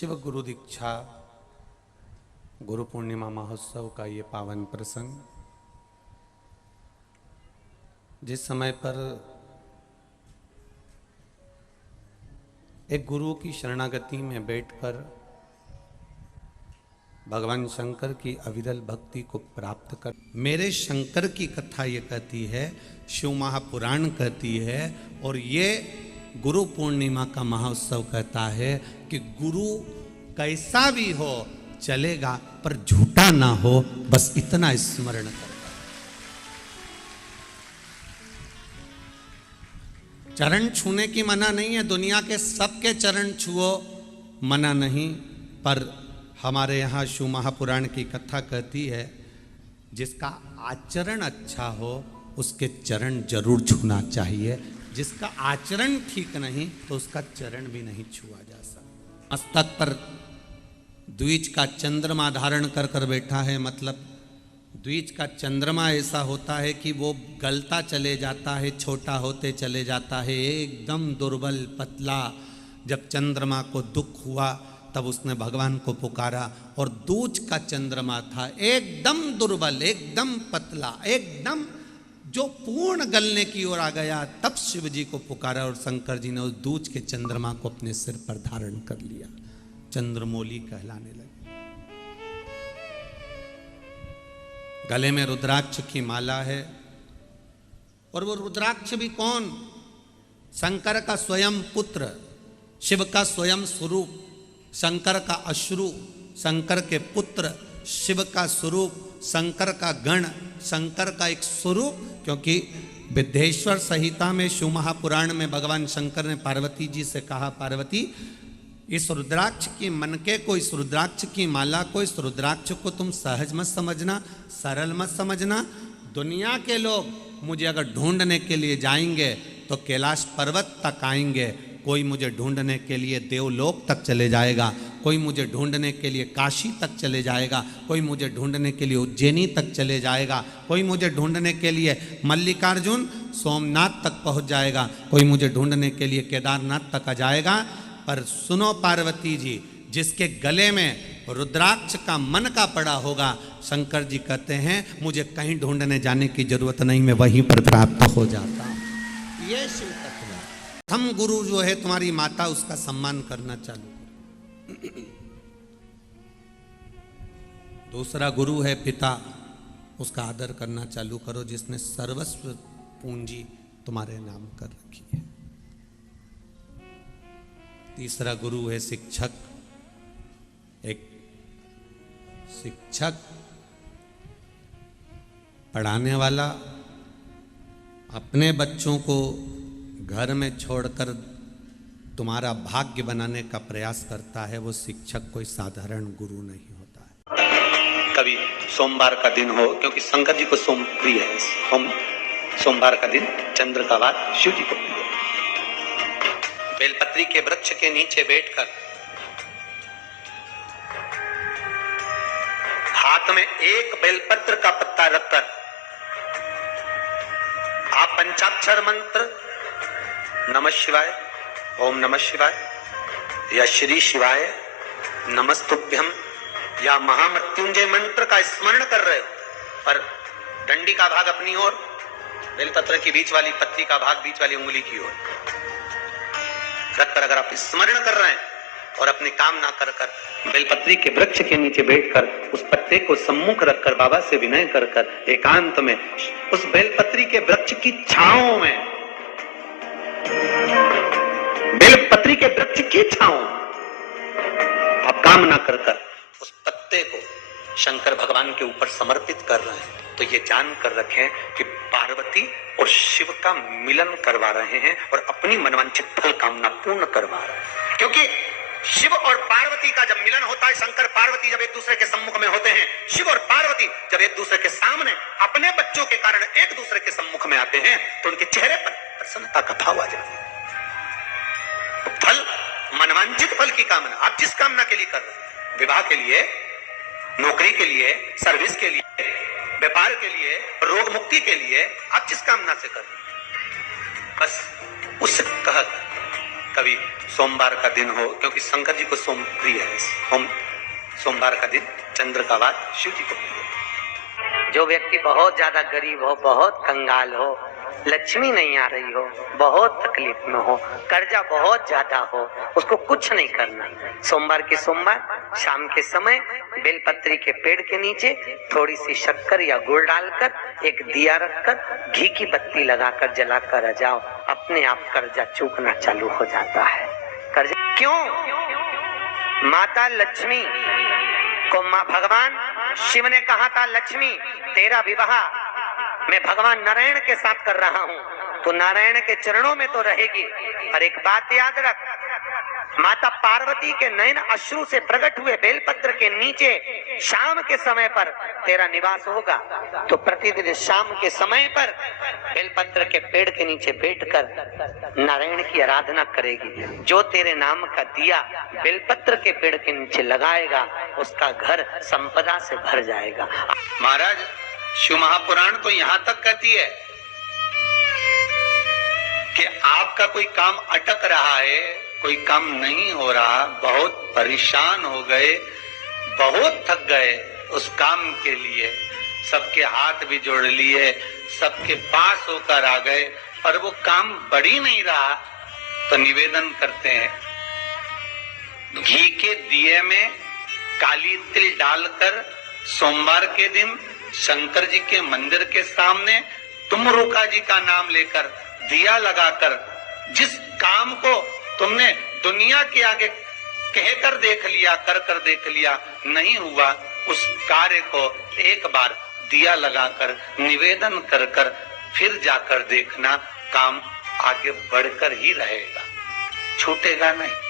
शिव गुरु दीक्षा गुरु पूर्णिमा महोत्सव का ये पावन प्रसंग, जिस समय पर एक गुरु की शरणागति में बैठकर भगवान शंकर की अविरल भक्ति को प्राप्त कर, मेरे शंकर की कथा ये कहती है, शिव महापुराण कहती है, और ये गुरु पूर्णिमा का महोत्सव कहता है कि गुरु कैसा भी हो चलेगा पर झूठा ना हो, बस इतना स्मरण कर। चरण छूने की मना नहीं है, दुनिया के सबके चरण छुओ, मना नहीं, पर हमारे यहाँ शिव महापुराण की कथा कहती है जिसका आचरण अच्छा हो उसके चरण जरूर छूना चाहिए, जिसका आचरण ठीक नहीं तो उसका चरण भी नहीं छुआ जा सकता। मस्तक पर द्विज का चंद्रमा धारण कर कर बैठा है, मतलब द्विज का चंद्रमा ऐसा होता है कि वो गलता चले जाता है, छोटा होते चले जाता है, एकदम दुर्बल पतला। जब चंद्रमा को दुख हुआ तब उसने भगवान को पुकारा, और दूज का चंद्रमा था एकदम दुर्बल, एकदम पतला, एकदम जो पूर्ण गलने की ओर आ गया, तब शिव जी को पुकारा और शंकर जी ने उस दूज के चंद्रमा को अपने सिर पर धारण कर लिया, चंद्रमौली कहलाने लगे। गले में रुद्राक्ष की माला है, और वो रुद्राक्ष भी कौन? शंकर का स्वयं पुत्र, शिव का स्वयं स्वरूप, शंकर का अश्रु, शंकर के पुत्र, शिव का स्वरूप, शंकर का गण, शंकर का एक स्वरूप। क्योंकि विद्येश्वर संहिता में, शिव महापुराण में भगवान शंकर ने पार्वती जी से कहा, पार्वती इस रुद्राक्ष की मनके को, इस रुद्राक्ष की माला को, इस रुद्राक्ष को तुम सहज मत समझना, सरल मत समझना। दुनिया के लोग मुझे अगर ढूंढने के लिए जाएंगे तो कैलाश पर्वत तक आएंगे, कोई मुझे ढूंढने के लिए देवलोक तक चले जाएगा, कोई मुझे ढूंढने के लिए काशी तक चले जाएगा, कोई मुझे ढूंढने के लिए उज्जैनी तक चले जाएगा, कोई मुझे ढूंढने के लिए मल्लिकार्जुन सोमनाथ तक पहुंच जाएगा, कोई मुझे ढूंढने के लिए केदारनाथ तक आ जाएगा। पर सुनो पार्वती जी, जिसके गले में रुद्राक्ष का मन का पड़ा होगा, शंकर जी कहते हैं मुझे कहीं ढूंढने जाने की जरूरत नहीं, मैं वहीं पर प्राप्त हो जाता। ये शिव तत्व है। प्रथम गुरु जो है तुम्हारी माता, उसका सम्मान करना चालू करो। दूसरा गुरु है पिता, उसका आदर करना चालू करो, जिसने सर्वस्व पूंजी तुम्हारे नाम कर रखी है। तीसरा गुरु है शिक्षक। एक शिक्षक, पढ़ाने वाला, अपने बच्चों को घर में छोड़कर तुम्हारा भाग्य बनाने का प्रयास करता है, वो शिक्षक कोई साधारण गुरु नहीं होता है। कभी सोमवार का दिन हो, क्योंकि शंकर जी को सोम प्रिय है, सोमवार का दिन चंद्र का वार शिव जी को प्रिय है। बेलपत्री के वृक्ष के नीचे बैठकर हाथ में एक बेलपत्र का पत्ता रखकर आप पंचाक्षर मंत्र नमः शिवाय, ओम नमः शिवाय, या श्री शिवाय नमस्तुभ्यम, या महामृत्युंजय मंत्र का स्मरण कर रहे हो, पर डंडी का भाग अपनी ओर, बेलपत्र की बीच वाली पत्ती का भाग बीच वाली उंगली की ओर रखकर अगर आप स्मरण कर रहे हैं और अपनी कामना कर कर बेलपत्री के वृक्ष के नीचे बैठकर उस पत्ते को सम्मुख रखकर बाबा से विनय कर कर एकांत में उस बेलपत्री के वृक्ष की छांव में, बेलपत्री के वृक्ष की छांव आप कामना कर कर उस पत्ते को शंकर भगवान के ऊपर समर्पित कर रहे हैं, तो ये जान कर रखें कि पार्वती और शिव का मिलन करवा रहे हैं और अपनी मनवांछित फल कामना पूर्ण करवा रहे हैं। क्योंकि शिव और पार्वती का जब मिलन होता है, शंकर पार्वती जब एक दूसरे के सम्मुख में होते हैं, शिव और पार्वती जब एक दूसरे के सामने अपने बच्चों के कारण एक दूसरे के सम्मुख में आते हैं, तो उनके चेहरे पर प्रसन्नता का भाव आ जाता है। फल, मनवांछित फल की कामना आप जिस कामना के लिए कर रहे हैं, विवाह के लिए, नौकरी के लिए, सर्विस के लिए, व्यापार के लिए, रोग मुक्ति के लिए, आप जिस कामना से कर रहे हैं, बस उस कहत कभी सोमवार का दिन हो, क्योंकि शंकर जी को सोम प्रिय है, सोमवार का दिन चंद्र का वार शिव जी को प्रिय है। जो व्यक्ति बहुत ज्यादा गरीब हो, बहुत कंगाल हो, लक्ष्मी नहीं आ रही हो, बहुत तकलीफ में हो, कर्जा बहुत ज्यादा हो, उसको कुछ नहीं करना। सोमवार के सोमवार शाम के समय बेलपत्री के पेड़ के नीचे थोड़ी सी शक्कर या गुड़ डालकर एक दिया रखकर घी की बत्ती लगाकर जलाकर आ जाओ, अपने आप कर्जा चूकना चालू हो जाता है। कर्जा क्यों? माता लक्ष्मी को भगवान शिव ने कहा था, लक्ष्मी तेरा विवाह मैं भगवान नारायण के साथ कर रहा हूँ, तो नारायण के चरणों में तो रहेगी, पर एक बात याद रख, माता पार्वती के नयन अश्रु से प्रकट हुए बेलपत्र के नीचे शाम के समय पर तेरा निवास होगा। तो प्रतिदिन शाम के समय पर बेलपत्र के पेड़ के नीचे बैठकर नारायण की आराधना करेगी। जो तेरे नाम का दिया बेलपत्र के पेड़ के नीचे लगाएगा, उसका घर संपदा से भर जाएगा। महाराज, शिव महापुराण तो यहां तक कहती है कि आपका कोई काम अटक रहा है, कोई काम नहीं हो रहा, बहुत परेशान हो गए, बहुत थक गए उस काम के लिए, सबके हाथ भी जोड़ लिए, सबके पास होकर आ गए, पर वो काम बढ़ ही नहीं रहा, तो निवेदन करते हैं, घी के दिए में काली तिल डालकर सोमवार के दिन शंकर जी के मंदिर के सामने तुम रुका जी का नाम लेकर दिया लगाकर जिस काम को तुमने दुनिया के आगे कहकर देख लिया, कर देख लिया, नहीं हुआ, उस कार्य को एक बार दिया लगाकर निवेदन कर फिर जाकर देखना, काम आगे बढ़कर ही रहेगा, छूटेगा नहीं।